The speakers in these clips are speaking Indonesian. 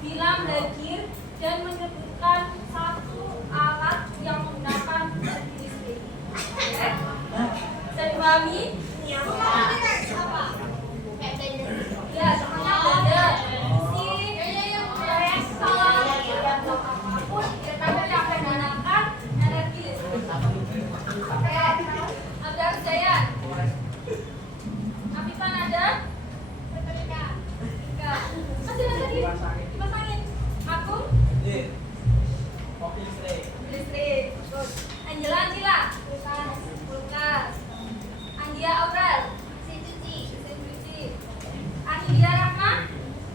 bilang hadir dan menyebutkan satu alat yang menggunakan energi listrik. Oke? Bisa dipahami? Iya. Apa? Ya, contohnya blender, mesin, traksor, apapun yang menggunakan energi listrik. Oke, ada Jayan. Afifan ada? Enggak. Masih ada tadi? Dipasangin. Aku? Mobil listrik. Listrik. Angela, kulkas. Anggia Aurel? Mesin cuci. Anggia Rahma?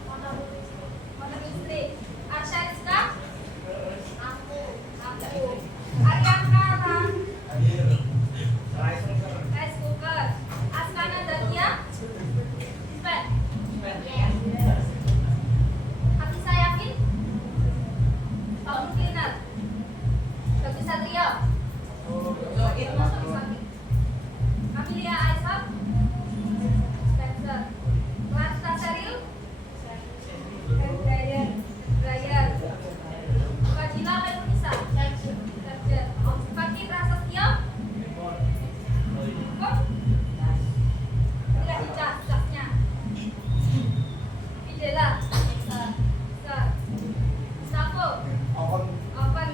Motor listrik. Arsha Rizka? Aku. Arianka Ram? Rice cooker. Askana Zakia? Dispen. Hafisa Yakin? Vacuum cleaner. Bagus Satrio? Amelia Aishab? Spencer. Clarissa Cheryl? Dryer. Fadila Melunisa? Charger. Fakih Prasetyo? Kok? Tidak dicas-casnya. Fidela? Sako? Oven.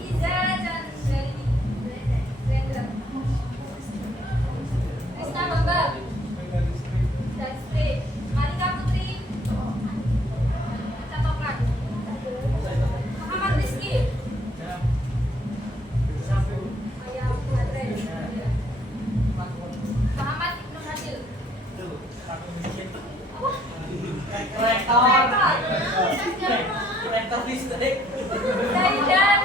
Iza dan Zaini? Blender. Krisna Bambang? Listrik. Marika Putri? Catokrak. Muhammad Rizky? Ayam baterai. Muhammad Ibnu Hasil? Kereta listrik. Zaidan?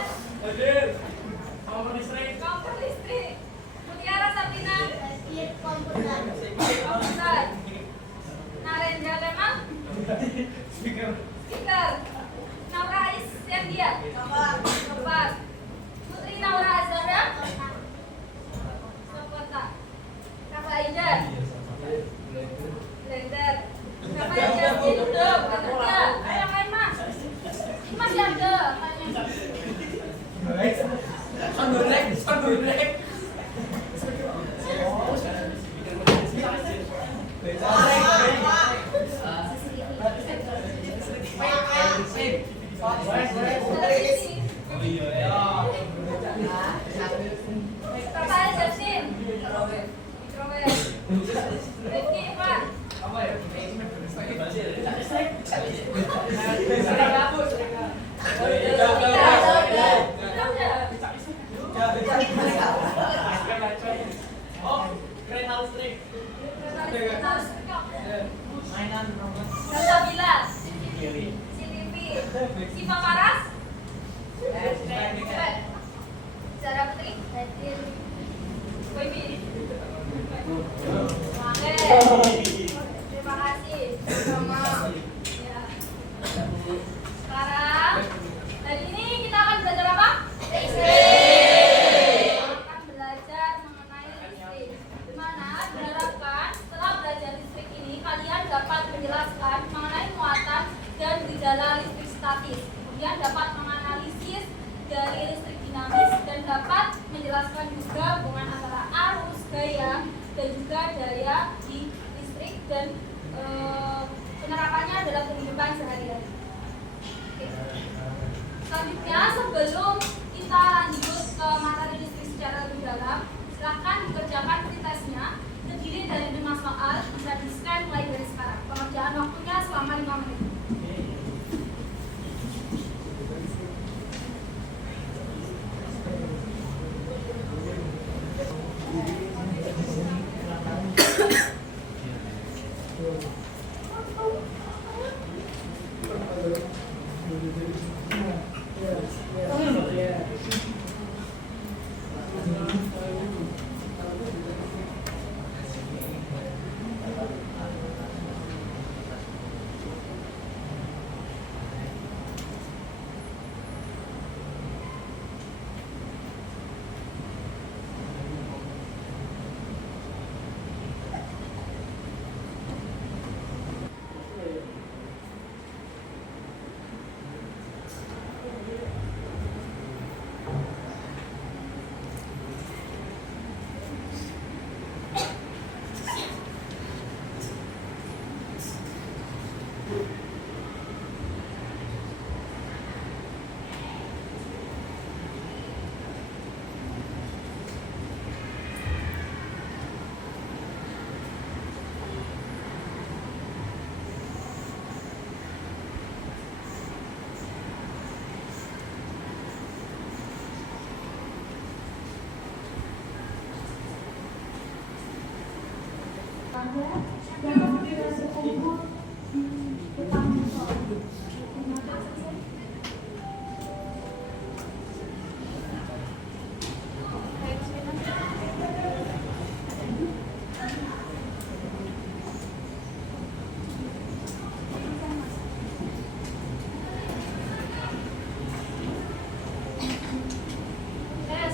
Kompor listrik. Kompor listrik. Mutiara Sabina? Komputer. Narendra Kemal? Speaker. Naura Isyandia? Sobat. Putri Naura Azhara? Sopota. Kakak Aidan? Blender. Kakak Justin udah bekerja. Ayo main mas. Masih ada. Sandurek. Kakak Justin. Microwave. Rifki Ivan. Kereta listrik. Mainan Sabila. kiri. CTV. Siva Paras. Zara Putri. Baby. Oke. Terima kasih. Sama. Ya. Sekarang hari ini kita akan belajar apa? Listrik. Akan belajar mengenai listrik. Dimana diharapkan setelah belajar listrik ini kalian dapat menjelaskan mengenai muatan dan gejala listrik statis. Kemudian dapat menganalisis dari listrik dinamis dan dapat menjelaskan juga hubungan antara arus, gaya, dan juga daya di listrik dan penerapannya dalam kehidupan sehari-hari. Oke. Selanjutnya sebelum kita lanjut ke materi listrik secara lebih dalam, silahkan dikerjakan pretestnya terdiri dari 5 soal, bisa di-scan mulai dari sekarang. Pengerjaan waktunya selama 5 menit.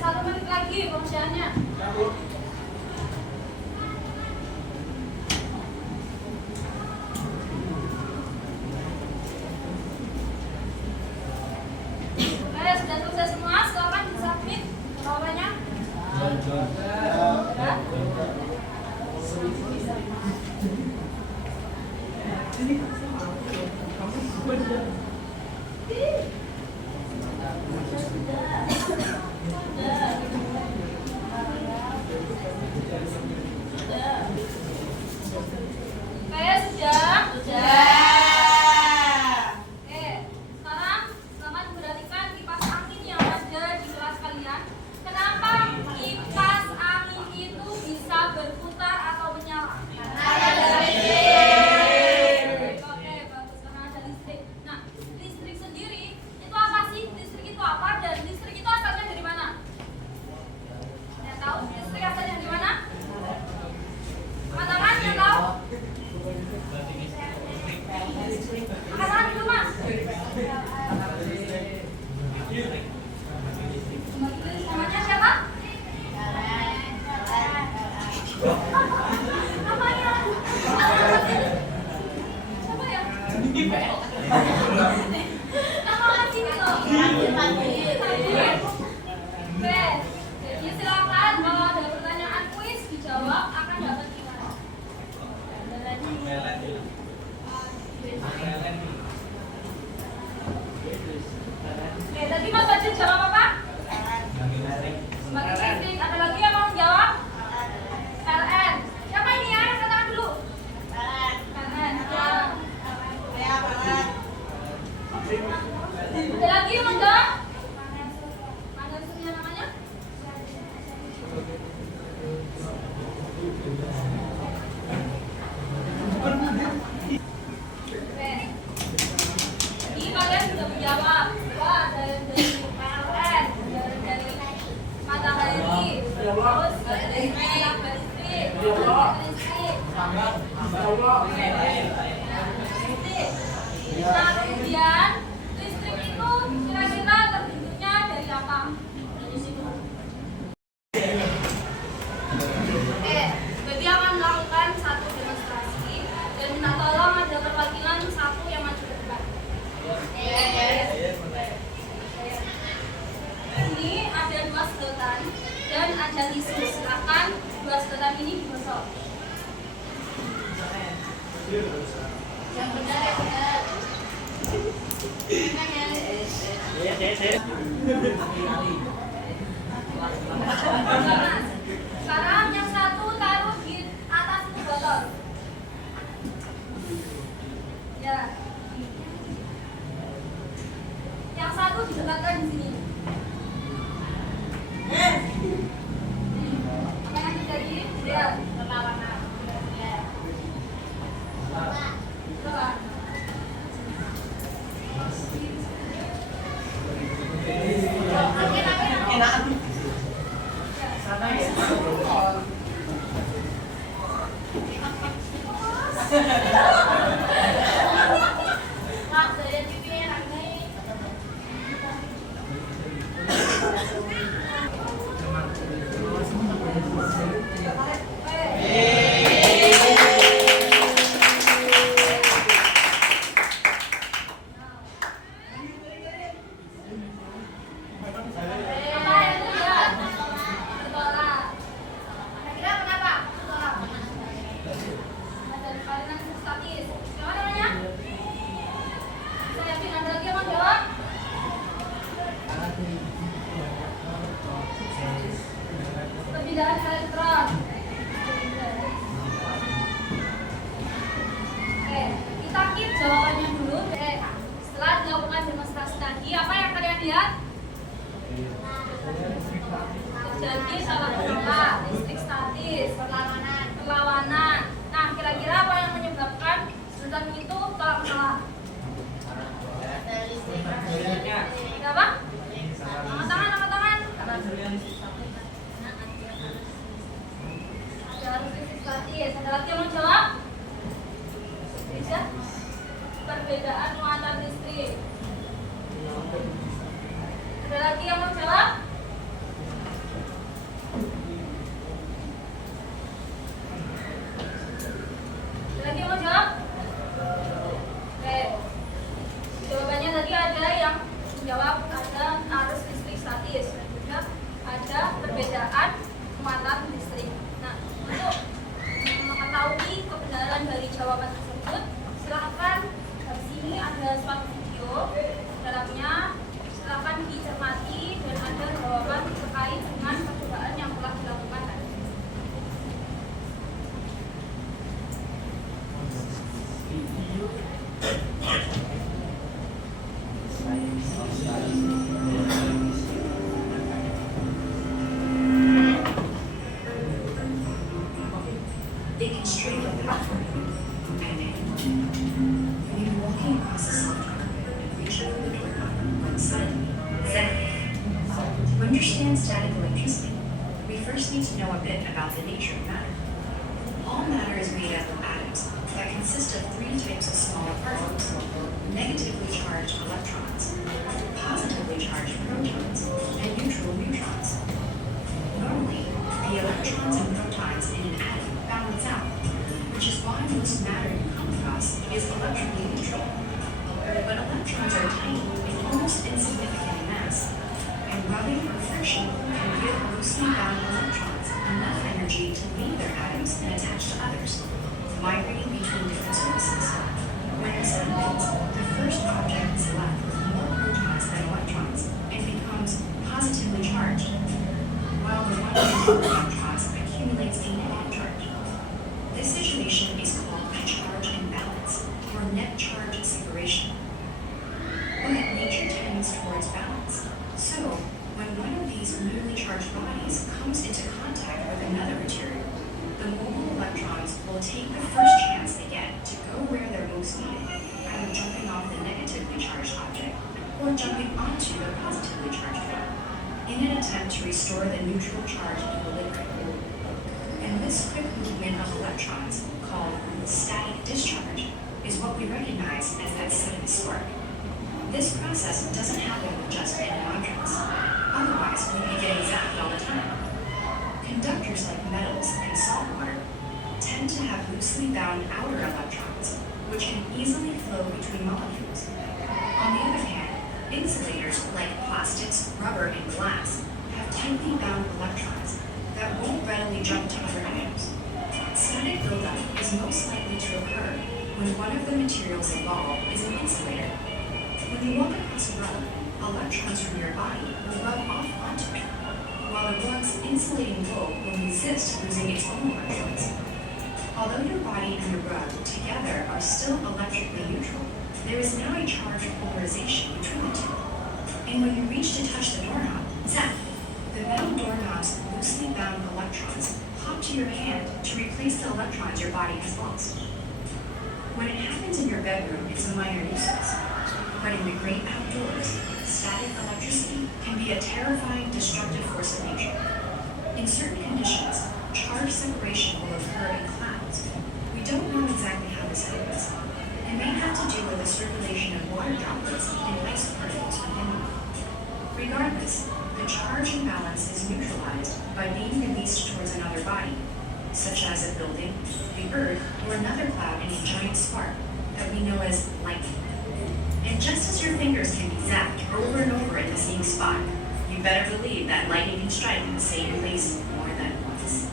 Satu menit lagi pengerjaannya. Sudah selesai semua, silakan disubmit jawabannya. Sudah? Oke, sudah? Oke, sekarang selamat memperhatikan kipas angin yang ada di kelas kalian. Kenapa kipas angin itu bisa berputar atau menyala? Oke, bagus, karena ada listrik. Nah, listrik sendiri itu apa sih? Listrik itu apa? Dan listrik itu asalnya dari mana? Yang tahu listrik asalnya dari mana? Teman-teman yang tahu? Angkat tangan dulu, Mas. Namanya siapa? Namanya? Siapa ya? Nama lagi loh. Oke, jadi silakan kalau ada pertanyaan kuis dijawab akan dapat gimana? Oke, tadi Mas Fadil jawab apa? Semakin listrik. Ada lagi yang mau jawab? PLN. Siapa ini ya? Yang katakan dulu. PLN. Ada lagi yang mau jawab? Ada istrinya namanya? Oke. Ini kalian sudah menjawab. Wah, ada yang dari PLN, ada yang dari matahari, terus dari tenaga listrik, listrik. Nah, kemudian listrik itu kira-kira terbentuknya dari apa? Oke, Baby akan melakukan satu demonstrasi dan minta tolong ada perwakilan satu yang maju ke depan. Ini ada 2 sedotan dan ada tisu. Silakan 2 sedotan ini digosok. Yang benar ya benar. Sekarang yang satu taruh di atas botol. Ya. Yang satu didekatkan di sini. Apa yang terjadi? Ya. Perlawanan. Ya. Coba. Perpindahan elektron. Oke, kita keep jawabannya dulu. Setelah dilakukan demonstrasi tadi, apa yang kalian lihat? Terjadi salah pola, listrik statis, perlawanan. Nah, muatan listrik. Ada lagi yang mau jawab? Ada lagi yang mau jawab? Oke. Jawabannya tadi ada yang menjawab ada arus listrik statis dan juga ada perbedaan muatan listrik. Nah, untuk mengetahui kebenaran dari jawaban tersebut, silakan di sini ada suatu video dalamnya, silakan dicermati dan ada jawaban terkait dengan percobaan yang telah dilakukan tadi. They constrain the platform and when you're walking across the soft carpet and reach over the doorknob when suddenly, to understand static electricity, we first need to know a bit about the nature of matter. All matter is made up of atoms that consist of three types of smaller particles: negatively charged electrons, positively charged protons, and neutral neutrons. Normally, the electrons and protons in an atom balance out, which is why most matter you come across is electrically neutral. But electrons are tiny and almost insignificant in mass, and rubbing or friction can give loosely bound electrons enough energy to leave their atoms and attach to others, migrating between different surfaces. When this happens, the first object is left with more protons than electrons and becomes positively charged, while the one with electrons accumulates a negative charge. This situation is called charge imbalance, or net charge separation. But nature tends towards balance. So, when one of these newly charged bodies comes into contact with another material, the mobile electrons will take the first chance they get to go where they're most needed, either jumping off the negatively charged object or jumping onto the positively charged one, in an attempt to restore the neutral charge equilibrium. And this quick movement of electrons, called static discharge, is what we recognize as that sudden spark. This process doesn't happen with just any objects. Otherwise, we'd be getting zapped all the time. Conductors like metals and salt water tend to have loosely bound outer electrons, which can easily flow between molecules. On the other hand, insulators like plastics, rubber, and glass have tightly bound electrons that won't readily jump to other atoms. Static buildup is most likely to occur when one of the materials involved is an insulator. When you walk across a rug, electrons from your body will rub off onto it, while the rug's insulating wool will resist losing its own electrons. Although your body and the rug together are still electrically neutral, there is now a charge polarization between the two. And when you reach to touch the doorknob, zap! The metal doorknob's loosely bound electrons hop to your hand to replace the electrons your body has lost. When it happens in your bedroom, it's a minor nuisance. But in the great outdoors, static electricity can be a terrifying, destructive force of nature. In certain conditions, charge separation will occur in clouds. We don't know exactly how this happens. It may have to do with the circulation of water droplets and ice particles within them. Regardless, the charge imbalance is neutralized by being released towards another body, such as a building, the earth, or another cloud in a giant spark that we know as lightning. And just as your fingers can be zapped over and over in the same spot, you better believe that lightning can strike in the same place more than once.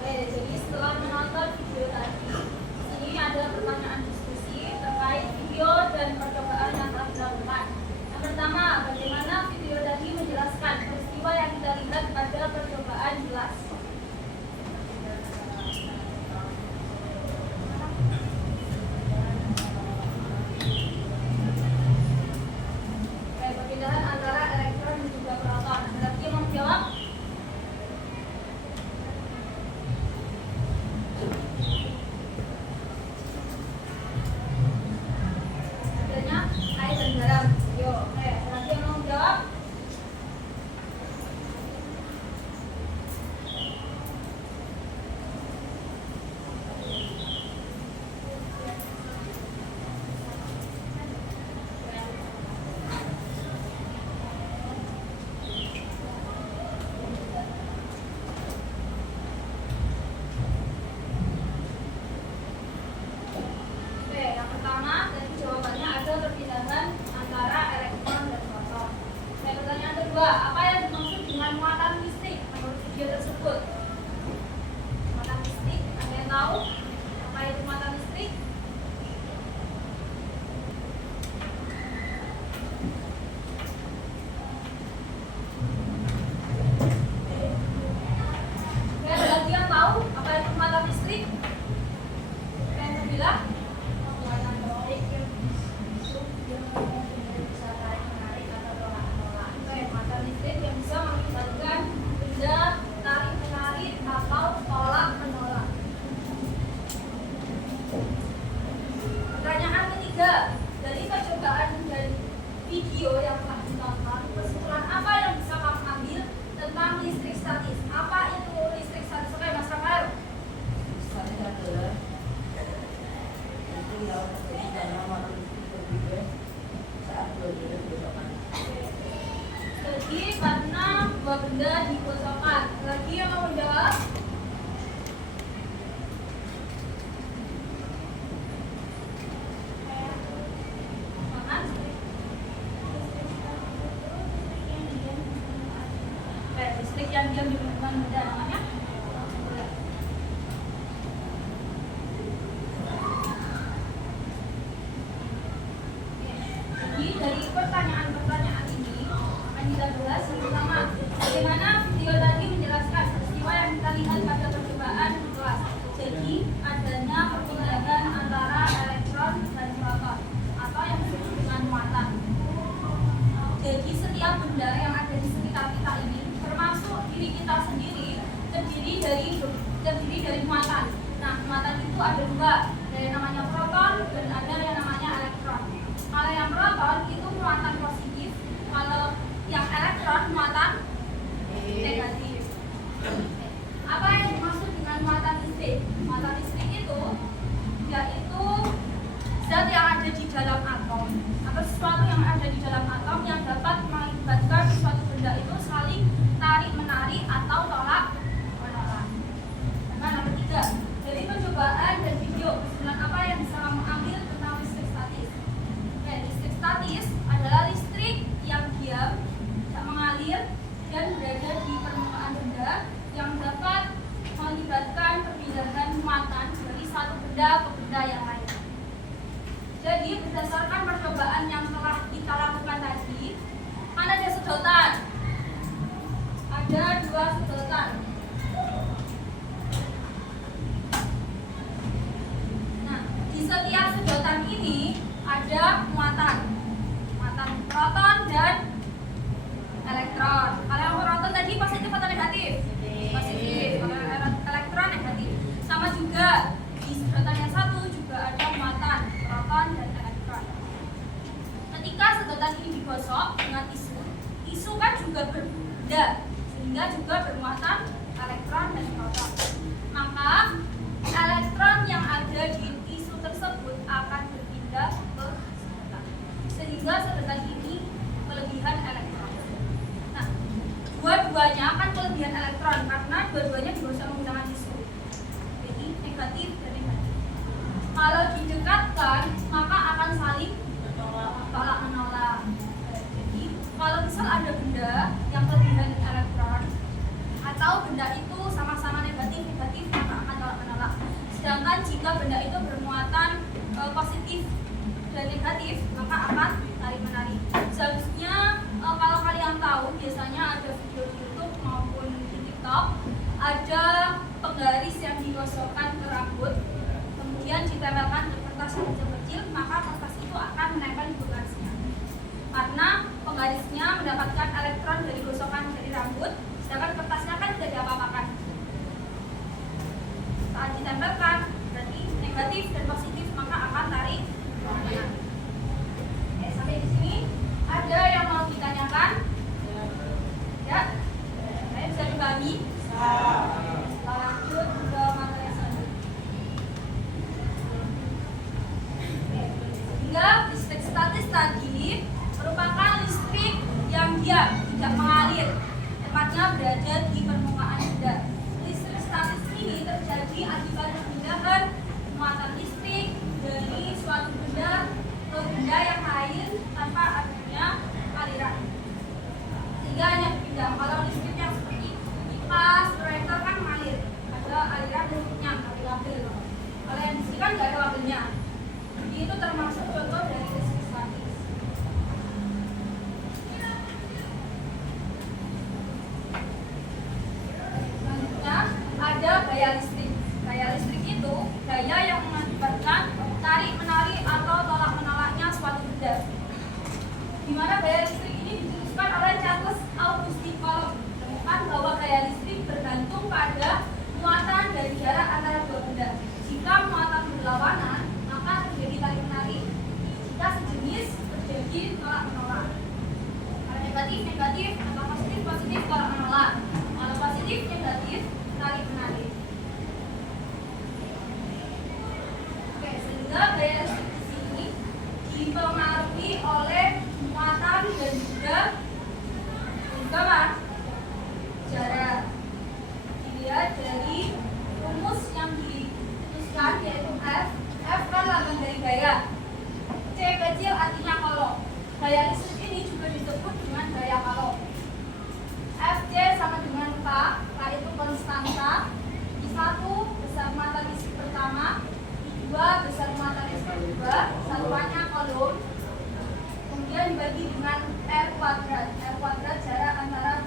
Oke, jadi setelah menonton video tadi, sini ada pertanyaan diskusi terkait video dan percobaan yang telah dilakukan. Yang pertama, bagaimana video tadi menjelaskan peristiwa yang kita lihat pada percobaan jelas? kedua, apa yang dimaksud dengan muatan listrik menurut video tersebut? Muatan listrik, ada yang tahu apa itu muatan listrik? Ada lagi yang tahu apa itu muatan listrik? Ada yang bilang? Muatan listrik yang bisa tarik menarik atau tolak menolak. Muatan listrik yang bisa mengibatkan benda tarik menarik atau tolak menolak. Pertanyaan ketiga, dari percobaan dan video yang telah ditonton, kesimpulan apa yang bisa kamu ambil tentang listrik statis? Apa itu listrik statis? Oke, Mas Rafael. Statis adalah itu yang terjadi karena warna listrik berbeda saat dua benda digosokkan. Jadi karena dua benda digosokkan. Lagi yang mau menjawab? Makan? Listrik yang diam di permukaan benda namanya? Jadi dari pertanyaan-pertanyaan ini akan kita bahas yang pertama, bagaimana video tadi menjelaskan peristiwa yang kita lihat pada percobaan di kelas. Jadi adanya perpindahan antara elektron dan proton atau yang disebut dengan muatan. Jadi setiap benda yang ada di sekitar kita ini, termasuk diri kita sendiri, terdiri dari muatan. Nah, muatan itu ada dua, ada yang namanya proton dan ada yang namanya elektron. Kalau yang proton itu muatan positif, kalau yang elektron muatan negatif. Apa yang dimaksud dengan muatan listrik? Muatan listrik itu yaitu zat yang ada di dalam atom atau sesuatu yang ada di dalam atom yang dapat mengakibatkan suatu benda itu saling tarik menarik atau tolak menolak. Nah, nomor 3, dari percobaan dan video, kesimpulan apa yang bisa kamu ambil tentang listrik statis? Listrik statis adalah listrik yang diam, tak mengalir dan berada di permukaan benda yang dapat mengakibatkan perpindahan muatan dari satu benda ke benda yang lain. Jadi berdasarkan percobaan yang telah kita lakukan tadi, kan ada sedotan, ada 2 sedotan. Nah, di setiap sedotan ini ada muatan proton dan elektron. Kalau yang proton tadi positif atau negatif? Positif. Kalau elektron negatif. Sama juga di sedotan yang satu juga ada muatan proton dan elektron. Ketika sedotan ini digosok dengan tisu kan juga berbeda, sehingga juga bermuatan elektron dan proton. Maka elektron yang ada di tisu tersebut akan berpindah ke sedotan, sehingga sedotan ini kelebihan elektron. Nah, dua-duanya akan kelebihan elektron karena dua-duanya digosok menggunakan tisu. Jadi negatif dan negatif. Kalau didekatkan maka akan saling tolak menolak. Jadi kalau misal ada benda yang kelebihan elektron atau benda itu sama-sama negatif maka akan tolak menolak. Sedangkan jika benda itu bermuatan positif dan negatif maka akan tarik menarik. Seharusnya kalau kalian tahu biasanya ada video di YouTube maupun di TikTok ada penggaris yang digosokkan ke rambut kemudian ditempelkan ke kertas yang kecil-kecil, maka kertas itu akan menempel di penggarisnya karena penggarisnya mendapatkan elektron dari gosokan dari rambut, sedangkan kertasnya kan tidak diapa-apakan. Saat ditempelkan berarti negatif dan positif maka akan tarik menarik. Sampai di sini ada yang mau ditanyakan? Ya, saya bisa dibagi. Lanjut ke materi selanjutnya. Sehingga listrik statis tadi merupakan listrik yang diam, tidak mengalir, tepatnya berada di permukaan benda. Listrik statis ini terjadi akibat perpindahan muatan listrik dari suatu benda ke benda yang lain tanpa adanya aliran. ketiga hanya berpindah. Kalau listrik yang seperti kipas, breaker kan mengalir, ada aliran listriknya, ada label. Kalau yang di sini kan nggak ada labelnya. Jadi itu termasuk contoh dari listrik statis. Selanjutnya ada gaya listrik. Gaya listrik itu gaya yang mengakibatkan tarik-menarik atau tolak-menolaknya suatu benda. Di mana gaya listrik ini dijelaskan oleh Charles Augustin Coulomb. Temukan bahwa gaya listrik bergantung pada muatan dan jarak antara dua benda. Jika muatan berlawanan, maka terjadi tarik-menarik. Jika sejenis, terjadi tolak-menolak. Kalau negatif, negatif, atau positif, positif, tolak-menolak. Kalau positif, negatif, tarik-menarik. Oke, sehingga gaya listrik di sini dipengaruhi oleh muatan dan juga apa? Jarak. Dilihat dari rumus yang diputuskan yaitu F. F kan lambang dari gaya. C kecil artinya kolom. Gaya listrik ini juga disebut dengan gaya kolom. Fc sama dengan K. K itu konstanta. I1 besar muatan listrik pertama, I2 besar muatan listrik kedua, satuannya kolom. Kemudian dibagi dengan R kuadrat. R kuadrat jarak antara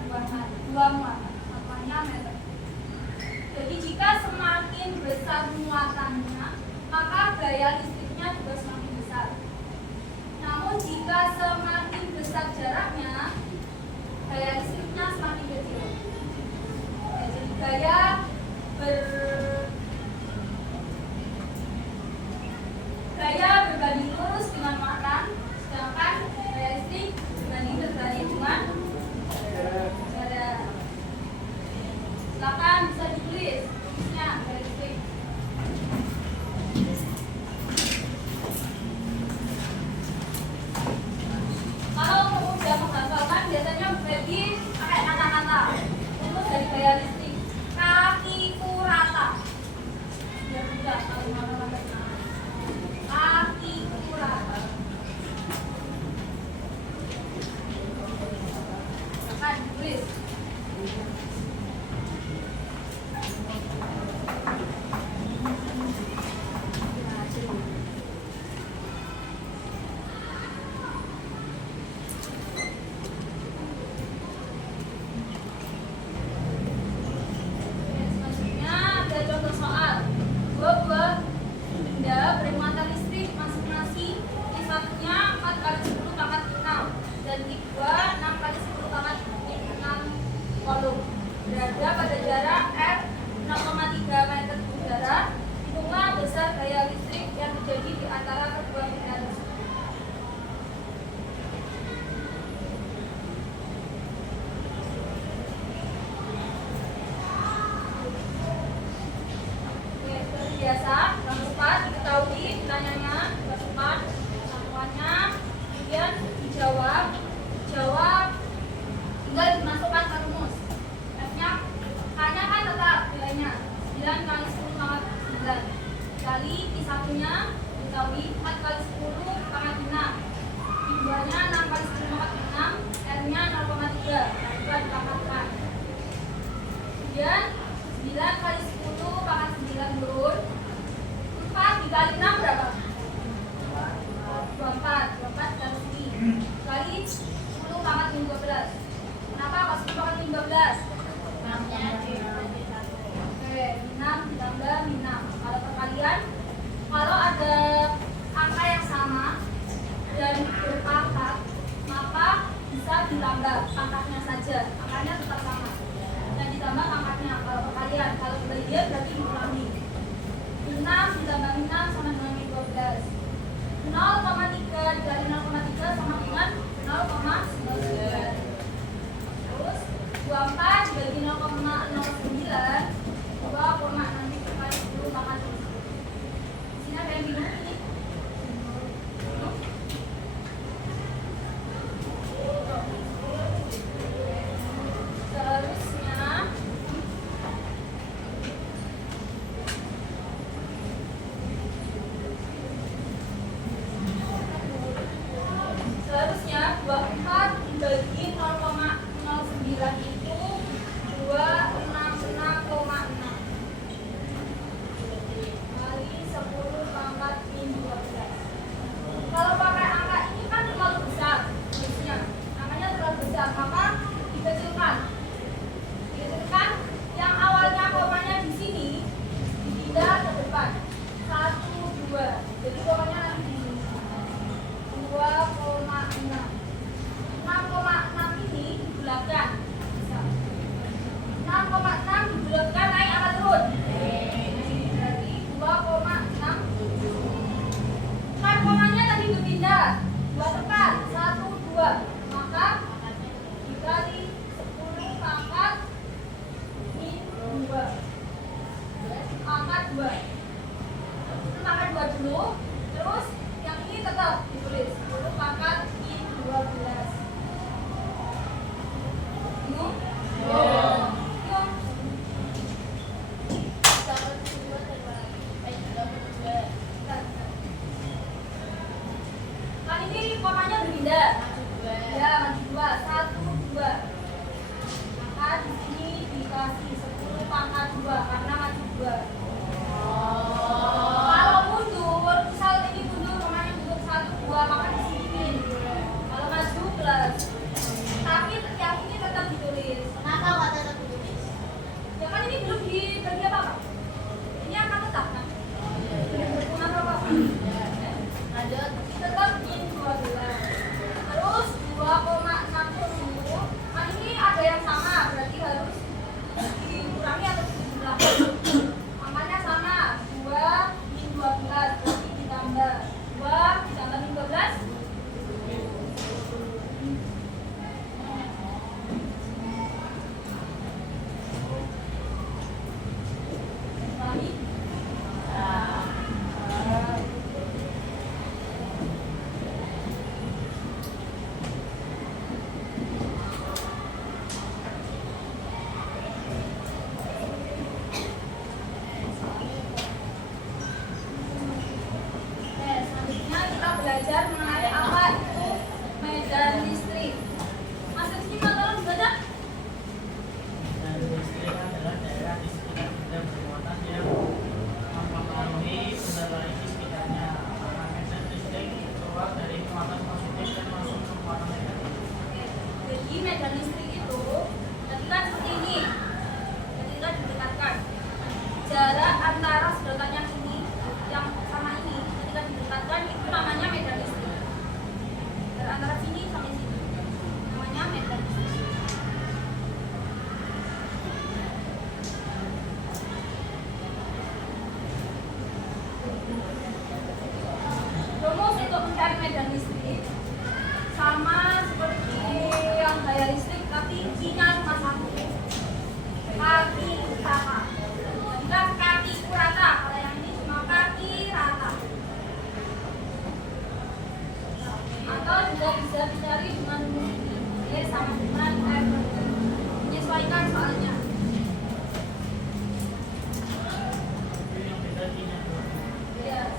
dua muatan. Satuannya meter. Jadi jika semakin besar muatannya, maka gaya listriknya juga semakin besar. Namun jika semakin besar jaraknya, gaya listriknya semakin kecil. Ya, jadi gaya berbanding lurus dengan muatan, sedangkan gaya listrik berbanding terbalik dengan jarak. Silakan bisa ditulis rumusnya gaya listrik. Kalau udah menghafalkan biasanya bagi pakai kata-kata. Rumus dari gaya listrik. Kakiku rata. Biar mudah kalau mana-mana. Kakiku rata. Silakan ditulis. Selanjutnya ada contoh soal. Dua buah benda bermuatan listrik masing-masing. Yang satunya 4 kali 10 pangkat 6 dan yang kedua 6 kali 10 pangkat 6 kolom. Berada pada jarak R 0,3 meter udara. Hitunglah besar gaya listrik yang terjadi di antara kedua benda tersebut. Oke, seperti biasa, jangan lupa diketahui pertanyaannya, cepat, satuannya, kemudian dijawab, tinggal dimasukkan ke rumus. F-nya, K-nya kan tetap nilainya 9 kali 10 pangkat 9 kali I1-nya diketahui 4 kali 10 pangkat 6, I2-nya 6 kali 10 pangkat 6, R-nya 0,3 dipangkatkan. Kemudian 9 kali 10 pangkat 9 turun 4 dikali 6 berapa? 24 dan sini kali 10 pangkat 12. Kenapa kok 10 pangkat 15? 6-nya oke, 6 ditambah 6. Kalau perkalian, kalau ada angka yang sama dan berpangkat, maka bisa ditambah pangkatnya saja. Angkanya tetap sama dan ditambah pangkatnya. Kalau perkalian, kalau berbagian berarti dikurangi. 6 ditambah 6 sama dengan 12. 0,3 dikali 0,3 sama dengan 0,09. Terus 24 dibagi 0,09 2,6 kali 10 pangkat 10. Di sini ada yang bingung ini? Seharusnya 24 dibagi 0,09 maka dikecilkan. Dikecilkan yang awalnya komanya di sini dipindah ke depan. 1, 2. Jadi komanya nanti di sini. 2,6. 6,6 ini dibulatkan. 6,6 dibulatkan naik apa turun? Jadi 2,6. Kan komanya tadi berpindah 2 tempat, 1, 2. Maka dikali 10 pangkat min 2. Pangkat 2. Itu pangkat 2 dulu. Terus yang ini tetap ditulis 10 pangkat min 12. Bingung? Bingung? Kan ini komanya berpindah. Ya, maju 2, 1, 2. Maka di sini dikasih 10 pangkat 2 karena maju 2. Kalau mundur, misal ini mundur, komanya mundur 1, 2, maka di sini min. Kalau maju plus. Tapi yang ini tetap ditulis. Kenapa nggak tetap ditulis? Ya kan ini belum dibagi apa-apa. Ini akan tetap kan? Belum berguna apa-apa. Lanjut. Tetap min 12. Terus 2,60. Kan ini ada yang sama, berarti harus dikurangi atau dikurangi. Angkanya sama, 2 min 12 berarti ditambah 2 ditambah min 12. Lagi. Selanjutnya kita belajar mengenai apa itu medan listrik. Mas Rizky, tolong dibaca. Dan listrik adalah daerah di sekitar benda bermuatan yang mempengaruhi benda lain di sekitarnya. Karena medan listrik keluar dari muatan positif dan masuk ke muatan negatif. Jadi medan listrik itu ketika seperti ini, ketika didekatkan, jarak antara sedotan yang ini yang sama ini ketika didekatkan itu namanya medan listrik. Jarak antara sini sampai sini namanya medan listrik. Rumus untuk mencari medan listrik sama seperti yang gaya listrik tapi I-nya cuma 1. Kaki utama. Jika kaki rata, kalau yang ini cuma kaki rata. Atau juga bisa dicari dengan rumus ini. Ini sama dengan menyesuaikan soalnya. Yang beda I-nya 2. Yes.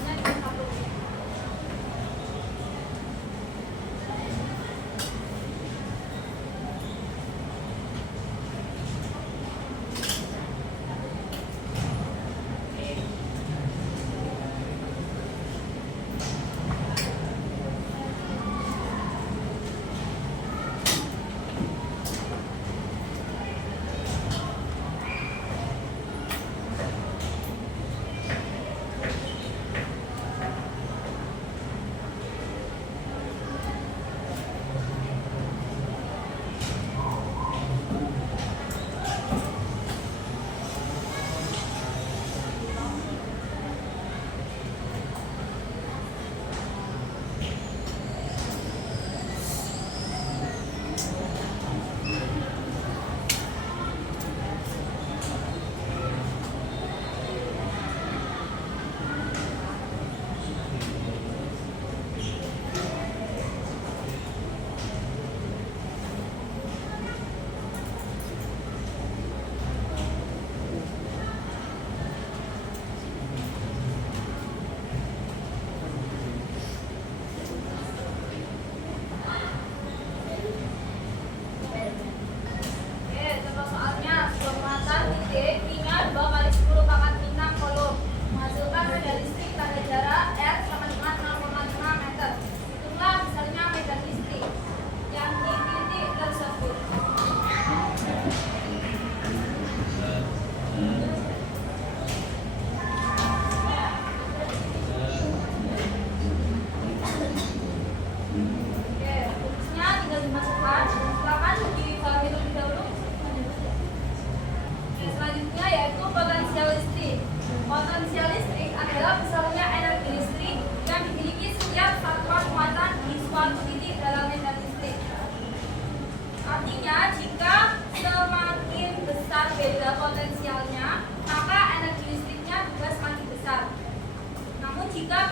Ini cuma 1.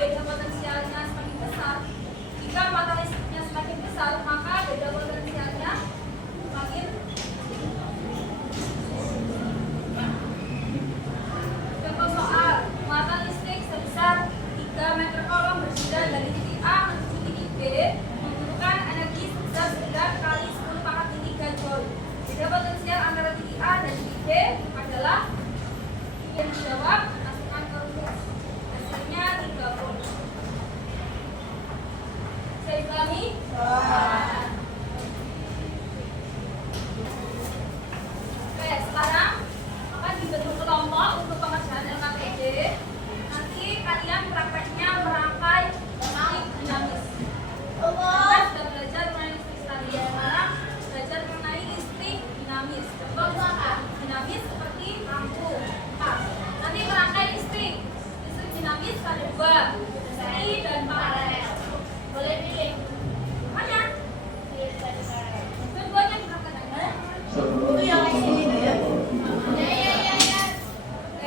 beda potensialnya semakin besar. Jika mata listriknya semakin besar, maka beda potensialnya semakin. Contoh soal, muatan listrik sebesar 3 meter kolom berjalan dari titik A menuju titik B membutuhkan energi sebesar 9 kali 10 pangkat 3 joule. Beda potensial antara titik A dan titik B adalah yang dijawab, masukkan ke rumus. Hasilnya 3 volt. Saya ulangi. Oke, sekarang akan dibentuk kelompok untuk pengerjaan LKPD. Nanti kalian prakteknya merangkai listrik dinamis. Kita sudah belajar mengenai listrik statis. Sekarang belajar mengenai listrik dinamis. Contoh dinamis seperti lampu. Nanti merangkai listrik. Listrik dinamis ada 2, DC dan paralel. Boleh pilih. Mana? Keduanya diperhatikan. Itu yang kayak sini tuh ya.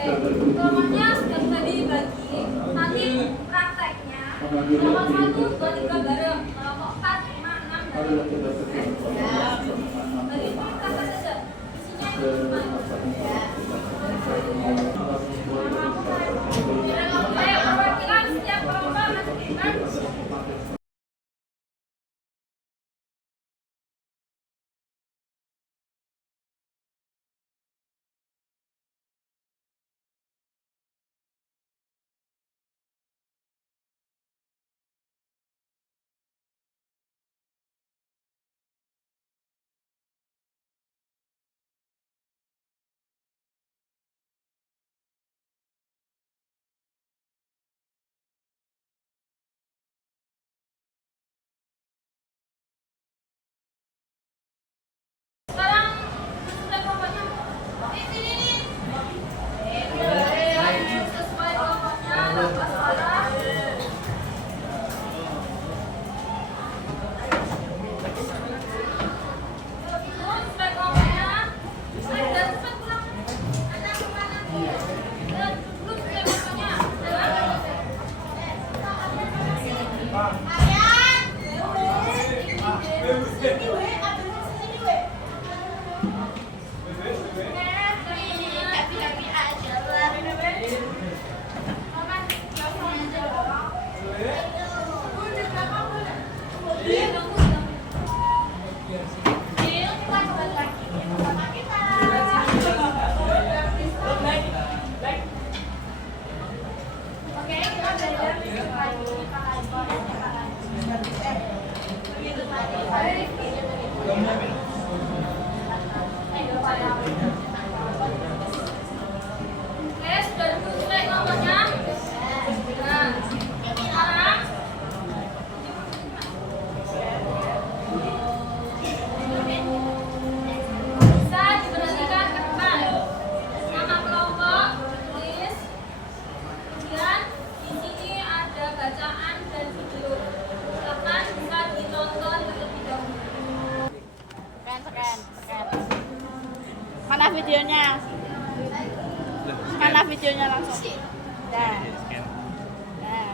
Kelompoknya sudah dibagi. Nanti prakteknya kelompok 1, 2, 3 bareng. Kelompok 4, 5, 6 bareng. Bagi praktek saja. Isinya cuma ayo perwakilan setiap kelompok menunjukkan. Sekarang sudah kelompoknya. Sesuai kelompoknya, lepas arah. Sesuai kelompoknya. Dan cepat pulang. Dan dulu sesuai kelompoknya. Oke, sudah sesuai kelompoknya. Nah, sekarang bisa diperhatikan ke depan. Nama kelompok tulis. Kemudian di sini ada bacaan dan video. Silakan bisa ditonton terlebih dahulu. Scan. Mana videonya? Mana videonya langsung? Nah. Nah.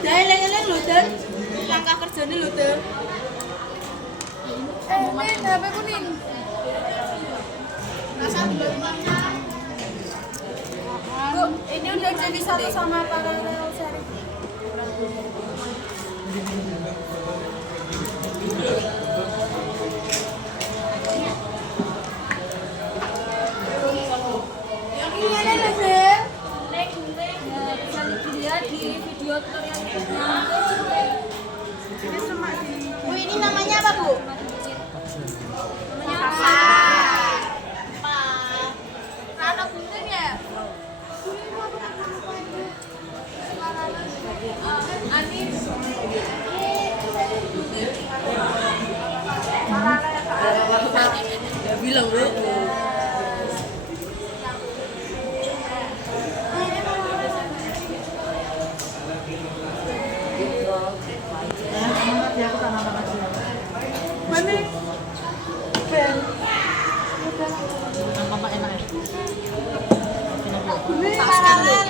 Dah eleng-eleng lho, Den. Langkah kerjane lho, Den. Nin, HP ku Nin. Masa belum Bu, ini udah jadi satu sama paralel seri. Ini ada lho, Den. Bisa dilihat di video tutorialnya. Bu, ini namanya apa, Bu? Namanya Apa? Rano gunting ya? Anis. Ya bilang lu. Mana? Ben. Apa enak ya? Paralel.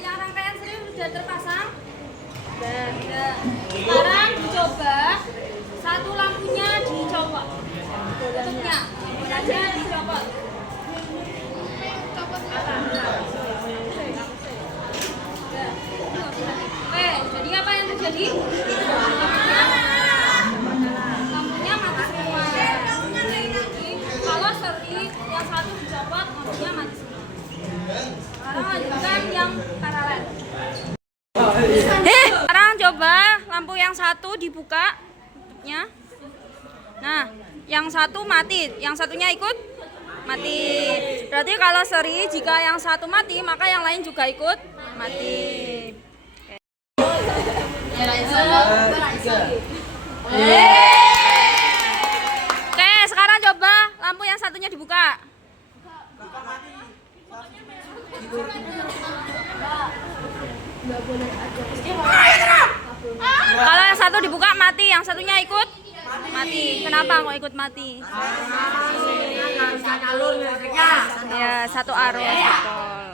yang rangkaian seri sudah terpasang. Dan sekarang dicoba satu lampunya dicopot. Tutupnya, bolanya dicopot. Oke, jadi apa yang terjadi? Lampunya mati semua. Jadi, kalau seri yang satu dicopot, lampunya mati semua. Sekarang lanjutkan yang paralel. Sekarang coba lampu yang satu dibuka tutupnya. Nah, yang satu mati, yang satunya ikut mati. Berarti kalau seri jika yang satu mati, maka yang lain juga ikut mati. Oke, sekarang coba lampu yang satunya dibuka. Kalau yang satu dibuka mati, yang satunya ikut mati. Kenapa kok ikut mati? Ya, satu arus. Betul.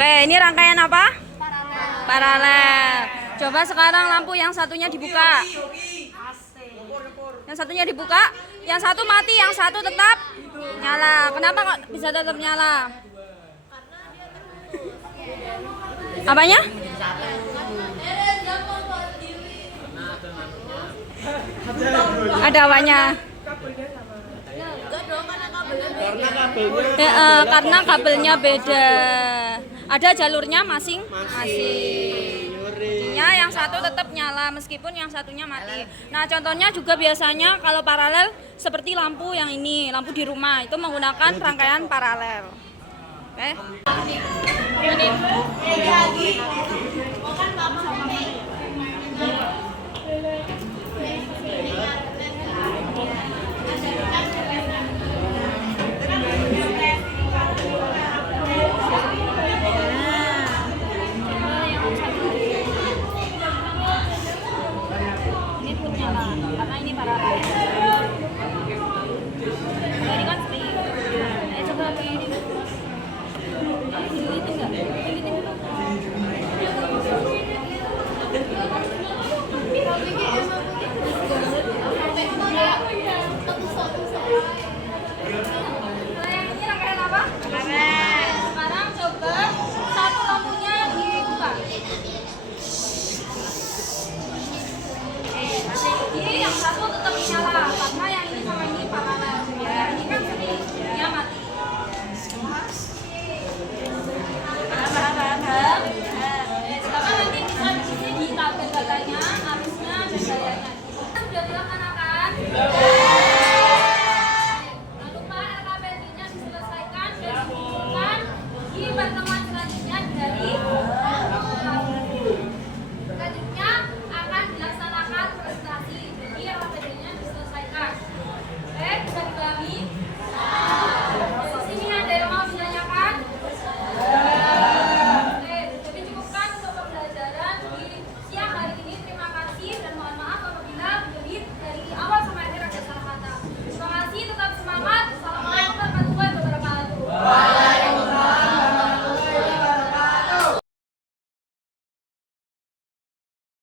Oke, ini rangkaian apa? Paralel. Coba sekarang lampu yang satunya dibuka. Yang satunya dibuka, yang satu mati, yang satu tetap nyala. Kenapa kok bisa tetap nyala? Apanya? Ada apanya? Karena kabelnya beda. Ada jalurnya masing-masing. Jadinya yang satu tetap nyala meskipun yang satunya mati. Nah, contohnya juga biasanya kalau paralel seperti lampu yang ini, lampu di rumah itu menggunakan rangkaian paralel. Oke. Ini lagi.